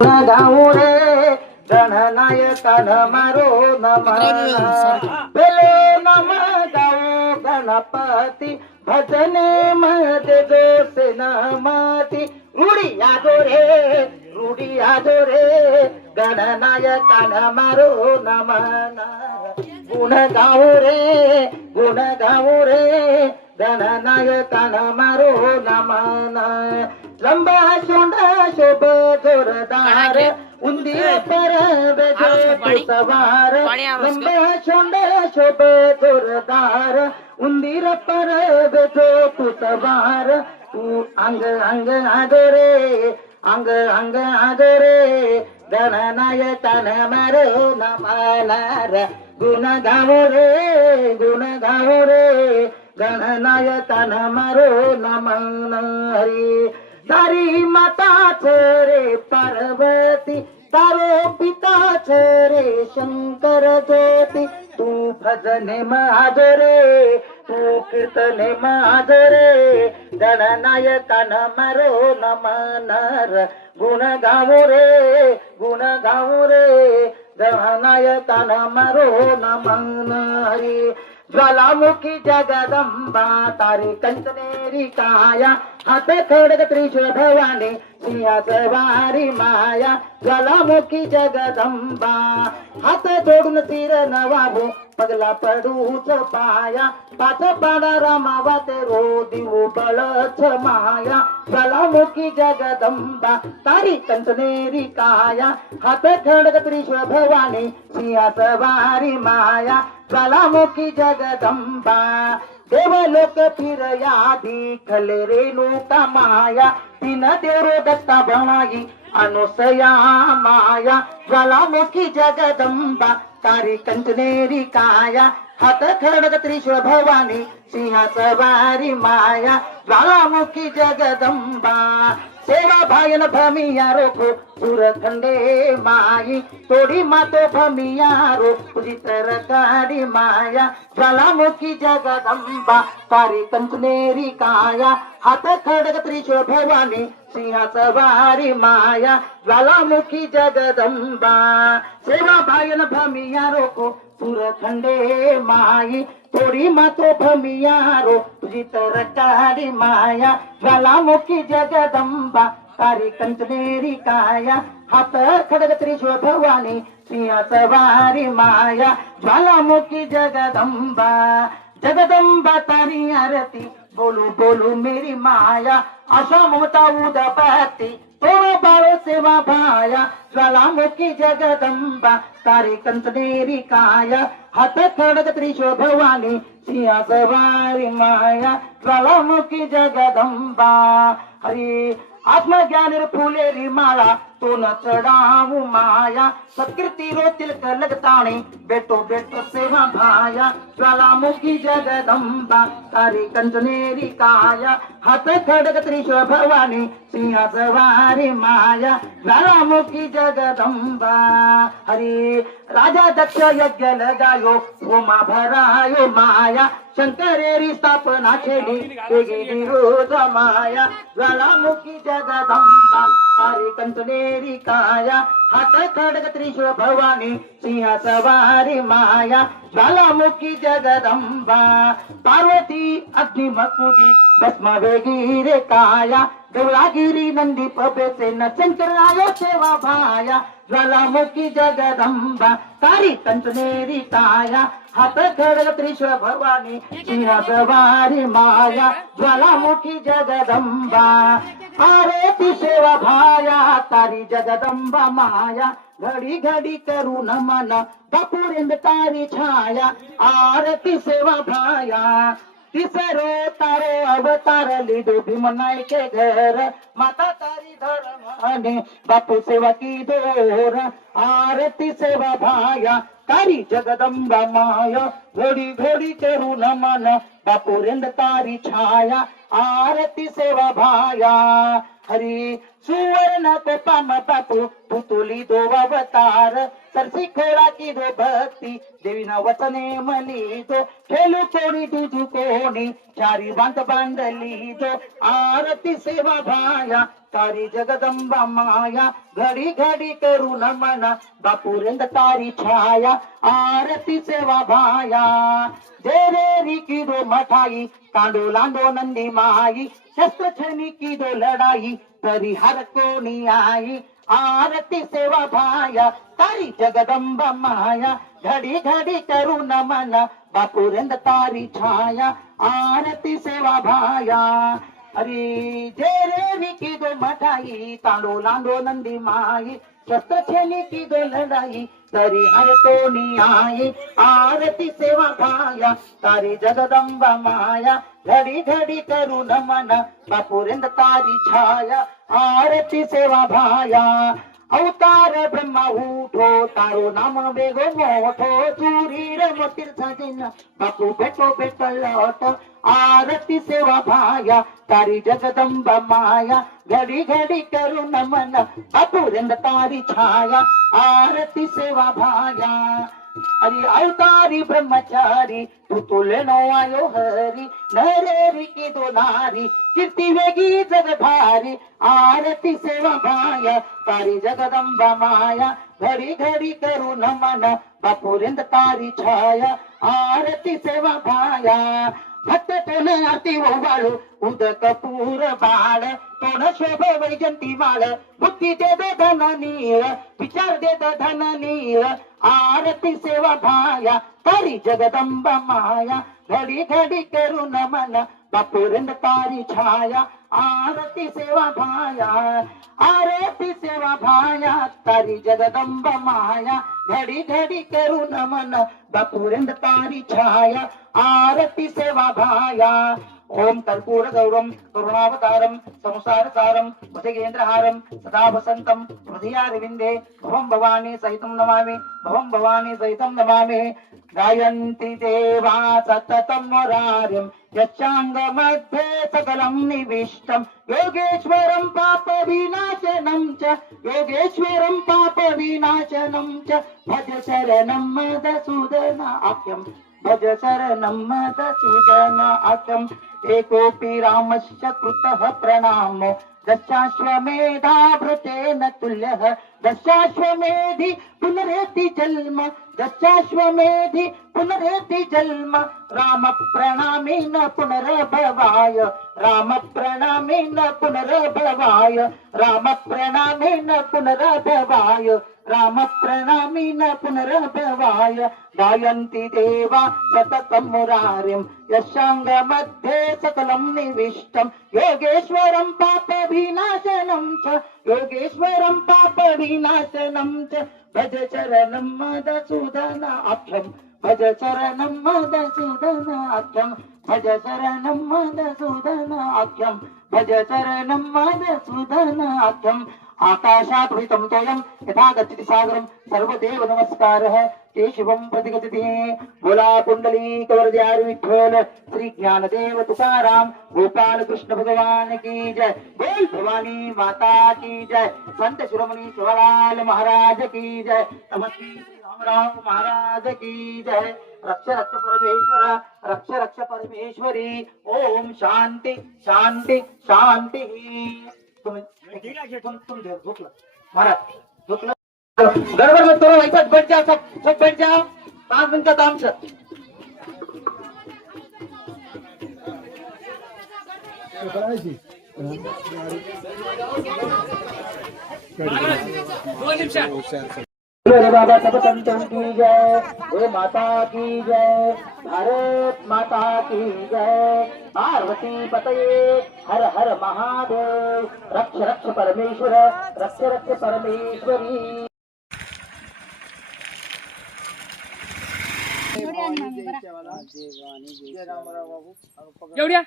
गाऊ रे गणनायकान मारो नमन पेलो नम गाऊ गणपती भजने मध्ये जोसे नमती रुडी आजो रे गणनायकान मारो नमन गुण गाऊ रे गणनायकान मारो नमन लंबा शोंडा शोभ जोरदार उंदीर पर बेजो सवार लंबा शोंडा शोभ जोरदार उंदीर पर बेजो सवार तू अंग अंग आदरे गणनायकान मारो नमनार गुण गावो रे गणनायकान मारो नमन हरी तारी माता रे पार्वती तारो पिता रे शंकर ज्योती तू भजने माधुरे तू कीर्तने माधुरे गणनायकान मारो नमनर गुण गावो रे गणनायकान मारो नमन हरी ज्वालामुखी जगदंबा तारी कंचनेरी काया हात खडग त्रिशूळ भवानी सिंहाच वारी माया ज्वालामुखी जगदंबा हात जोडून तीर नवाबो पगला पडूच पाया पाच पाडा रामावा ते रोदी उबळच माया ज्वालामुखी जगदंबा तारी कंचनेरी काया हात खडग त्रिशूळ भवानी सिंहाच वारी माया ज्वालामुखी जगदंबा देवलोक फिरया दिखले रेणुका माया तीन देव दत्ता भवाई अनुसया माया ज्वालामुखी जगदंबा तारी कंचनेरी काया हात खडग त्रिशूळ भवानी सिंहाच वारी माया ज्वालामुखी जगदंबा सेवा भायन भमिया रोखो सुरखंडे माई तोडी मातो भमिया रो पुजितर काडी माया ज्वालामुखी जगदंबा तारी कंचनेरी काया हात खडग त्रिशूळ भवानी सिंहाच वारी माया ज्वालामुखी जगदंबा सेवा भायन भमिया रोखो सुरखंडे माई तोडी मातो भमिया रो पुजितर काडी माया ज्वालामुखी जगदंबा तारी कंचनेरी काया हात खडग त्रिशूळ भवानी सिंहाच वारी माया ज्वालामुखी जगदंबा जगदंबा तारी आरती बोलू बोलू मेरी माया आशा ममता उदपाती तोड़ बाळो सेवा भाया ज्वालामुखी जगदंबा तारी कंचनेरी काया हात खडग त्रिशूळ भवानी सिंहाच वारी माया ज्वालामुखी जगदंबा हरी आत्मज्ञान फुलेरी माळा तो न चढावू माया सत्कीर्ती रोतील लगताणे बेटो सेवा भाया ज्वालामुखी जगदंबा तारी कंचनेरी काया हात खडग त्रिशूळ भवानी सिंहाच वारी माया ज्वालामुखी जगदंबा हरी राजा दक्ष यज्ञ लगायो होमा भरायो माया शंकरेरी स्थापना केली वेगळी रोज माया ज्वालामुखी जगदंबा तारी कंचनेरी काया हात खडग त्रिशूळ भवानी सिंहाच वारी माया ज्वालामुखी जगदंबा पार्वती अग्निमकुटी भस्म वेगी रे काया देवळागिरी नंदी पबेचे न शंकरायो सेवा भाया ज्वालामुखी जगदंबा तारी कंचनेरी काया हात खडग त्रिशूळ भवानी सिंहाच वारी माया ज्वालामुखी जगदंबा आरती सेवा भाया तारी जगदंबा माया घडी घडी करू नमन बापुरेंद तारी छाया आरती सेवा भाया तिसरो तारो अवतार लिडो भीमनाय के घर माता तारी धर्म बापू सेवा की दोर आरती सेवा भाया तारी जगदंबा माया घोडी घोडी करू नमन बापुरेंद तारी छाया आरती सेवा भाया हरी सुवर्ण को पाम बापू पुतुली दो अवतार सरसी खोड़ा की दो भक्ति देवी न वचने मनी दो खेलू कोणी तुझू कोणी चारी बांध बांधली दो आरती सेवा भाया तारी जगदंबा माया घडी घडी करू नमन बापुरेंद तारी छाया आरती सेवा भाया जय रे की दो मठाई तांडो लांडो नंदी माई शस्त्र छनी की दो लड़ाई तरी हर कोणी आई आरती सेवा भाया तारी जगदंबा माया घडी घडी करू नमन बापुरेंद तारी छाया आरती सेवा भाया अरे जय रे की दो मठाई तांडो लांडो नंदी माई शस्त्र छेनी की दो लड़ाई तरी हर कोणी आई आरती सेवा भाया तारी जगदंबा माया घडी घडी करू नमन बापुरेंद तारी छाया आरती सेवा भाया अवतार ब्रह्मा उठो तारो नाम वेगो मोठो चूरी रे मोतीर सजिन बापू बेटो लौट आरती सेवा भाया तारी जगदंबा माया घडी घडी करू नमन बापुरेंद तारी छाया आरती सेवा भाया अरे अवतारी ब्रह्मचारी तू तुले नो आयो हरी नरेरी की दो नारी कीर्ती वेगी जग भारी आरती सेवा भाया तारी जगदंबा माया घडी घडी करू नमन बापुरेंद तारी छाया आरती सेवा भाया भक्त तोन आरती ओवाळू उदक पूर बाळ तोन शोभ वैजंती माळ बुद्धी दे धन नीळ विचार दे धन नीळ आरती सेवा भाया तारी जगदंबा माया घडी घडी करू नमन बापुरेंद तारी छाया आरती सेवा भाया आरती सेवा भाया तारी जगदंबा माया घडी घडी करू नमन बापुरेंद तारी छाया आरती सेवा भाया ओम कर्पूर गौरम करुणावतारम संसार सारम भुजगेंद्रहारम सदा वसंतम हृदयारविंदे भवं भवानी सहितं नमामि भवं भवानी सहितं नमामि गायन्ति देवा सततं मुरारिं यच्चांग मध्ये सकलं निविष्टं योगेश्वरं पाप विनाशनं च योगेश्वरं पाप विनाशनं च भज शरणं मधुसूदनाख्यं भज शरणं मधुसूदनाख्यं एकोऽपि रामस्य कृतः प्रणामो दशाश्वमेधाभृतेन तुल्यः दशाश्वमेधि पुनरेति जन्म दशाश्वमेधि पुनरेति जन्म राम प्रणामी न पुनर्भवाय राम प्रणामी न पुनर्भवाय राम प्रणामी न पुनर्भवाय राम प्रणामी न पुनर्भवाय गायन्ति देवा सततं मुरारिं यशांग मध्ये सकलं निविष्टं योगेश्वरं पाप विनाशनं च योगेश्वरं पाप विनाशनं च भज चरणं मधुसूदनाख्यं भज चरणं मधुसूदनाख्यं भज चरणं मधुसूदनाख्यं भज चरणं मधुसूदनाख्यं आकाशात् उदितं तोयं यथा गच्छति सागरं सर्वदेव नमस्कारः केशवं प्रतिगच्छति बोला पुंडलीकवरदारी विठ्ठल श्री ज्ञानदेव तुकाराम गोपाल कृष्ण भगवान की जय बोल भवानी माता की जय संत शिरोमणि शिवलाल महाराज की जय नमस्ते राम महाराज की जय रक्ष रक्ष परमेश्वर रक्ष रक्ष परमेश्वरी ओम शांति शांति शांति महाराज झोपला गड़बड़ मत करो वहीं पर बैठ जाओ सब बैठ जाओ 5 मिनट का काम सर अरे बाबा सब संतों की जय हे माता की जय भारत माता की जय पार्वती पतये हर हर महादेव रक्ष रक्ष परमेश्वर रक्ष रक्ष परमेश्वरी एवढ्या